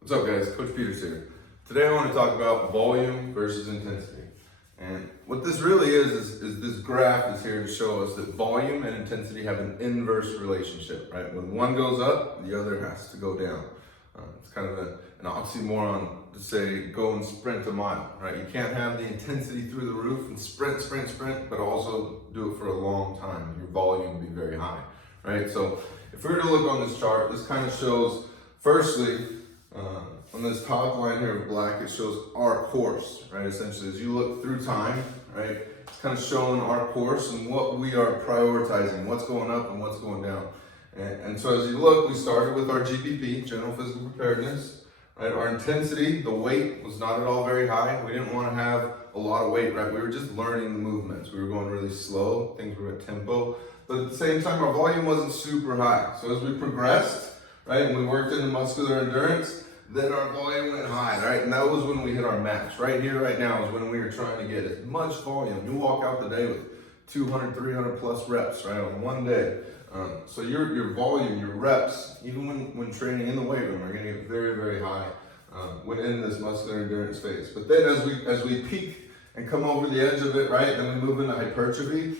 What's up, guys? Coach Peters here. Today I want to talk about volume versus intensity. And what this really is this graph is here to show us that volume and intensity have an inverse relationship, right? When one goes up, the other has to go down. It's kind of an oxymoron to say go and sprint a mile, right? You can't have the intensity through the roof and sprint, but also do it for a long time. Your volume will be very high, right? So if we were to look on this chart, this kind of shows, firstly, on this top line here of black, it shows our course, right? Essentially, as you look through time, right, it's kind of showing our course and what we are prioritizing, what's going up and what's going down. And so as you look, we started with our GPP, General Physical Preparedness, right? Our intensity, the weight was not at all very high. We didn't want to have a lot of weight, right? We were just learning the movements. We were going really slow, things were at tempo, but at the same time, our volume wasn't super high. So as we progressed, right, and we worked into muscular endurance, then our volume went high, right? And that was when we hit our max. Right here, right now is when we were trying to get as much volume. You walk out the day with 200, 300 plus reps, right, on one day. So your volume, your reps, even when training in the weight room, are gonna get very, very high when in this muscular endurance phase. But then as we peak and come over the edge of it, right, then we move into hypertrophy,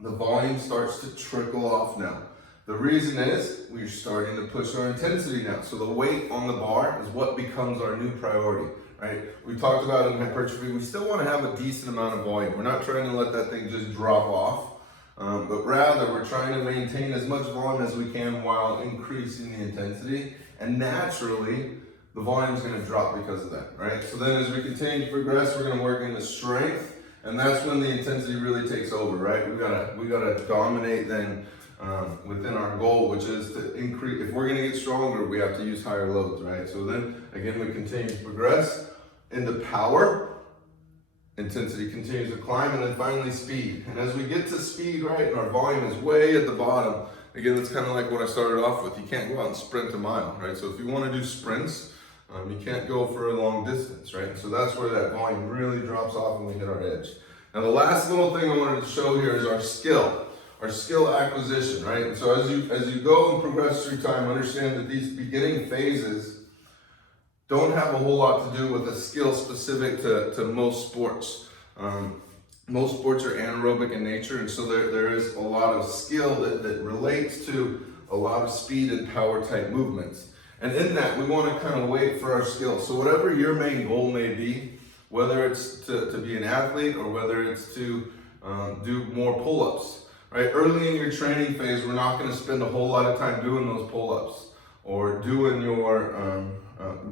the volume starts to trickle off now. The reason is we're starting to push our intensity now. So the weight on the bar is what becomes our new priority, right? We talked about in hypertrophy, we still want to have a decent amount of volume. We're not trying to let that thing just drop off, but rather we're trying to maintain as much volume as we can while increasing the intensity. And naturally, the volume is going to drop because of that, right? So then as we continue to progress, we're going to work into strength, and that's when the intensity really takes over, right? We gotta dominate then within our goal, which is to increase. If we're going to get stronger, we have to use higher loads, right? So then again, we continue to progress into power. Intensity continues to climb, and then finally speed. And as we get to speed, right, and our volume is way at the bottom, again, that's kind of like what I started off with. You can't go out and sprint a mile, right? So if you want to do sprints, you can't go for a long distance, right? So that's where that volume really drops off and we hit our edge. Now the last little thing I wanted to show here is our skill acquisition, right? And so as you go and progress through time, understand that these beginning phases don't have a whole lot to do with a skill specific to most sports. Most sports are anaerobic in nature, and so there is a lot of skill that relates to a lot of speed and power type movements. And in that, we want to kind of wait for our skill. So whatever your main goal may be, whether it's to be an athlete or whether it's to do more pull-ups, right? Early in your training phase, we're not going to spend a whole lot of time doing those pull-ups or doing your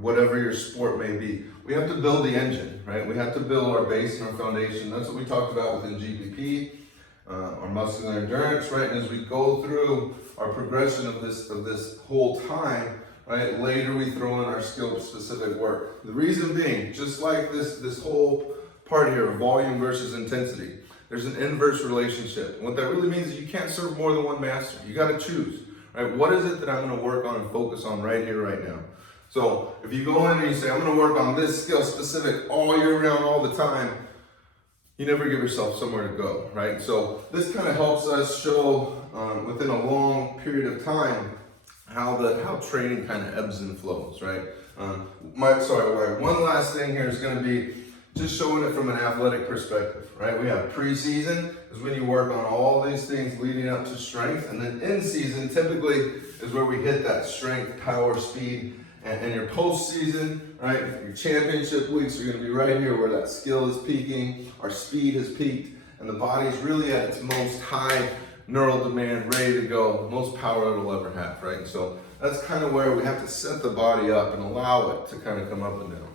whatever your sport may be. We have to build the engine, right? We have to build our base and our foundation. That's what we talked about within GPP, our muscular endurance, right? And as we go through our progression of this whole time, right, later we throw in our skill-specific work. The reason being, just like this whole part here, volume versus intensity, there's an inverse relationship. And what that really means is you can't serve more than one master. You got to choose, right? What is it that I'm going to work on and focus on right here, right now? So if you go in and you say, I'm going to work on this skill specific all year round, all the time, you never give yourself somewhere to go, right? So this kind of helps us show within a long period of time how training kind of ebbs and flows, right? One last thing here is going to be just showing it from an athletic perspective, right? We have preseason is when you work on all these things leading up to strength, and then in season typically is where we hit that strength, power, speed, and your postseason, right? Your championship weeks are going to be right here where that skill is peaking, our speed has peaked, and the body is really at its most high neural demand, ready to go, most power it'll ever have, right? And so that's kind of where we have to set the body up and allow it to kind of come up and down.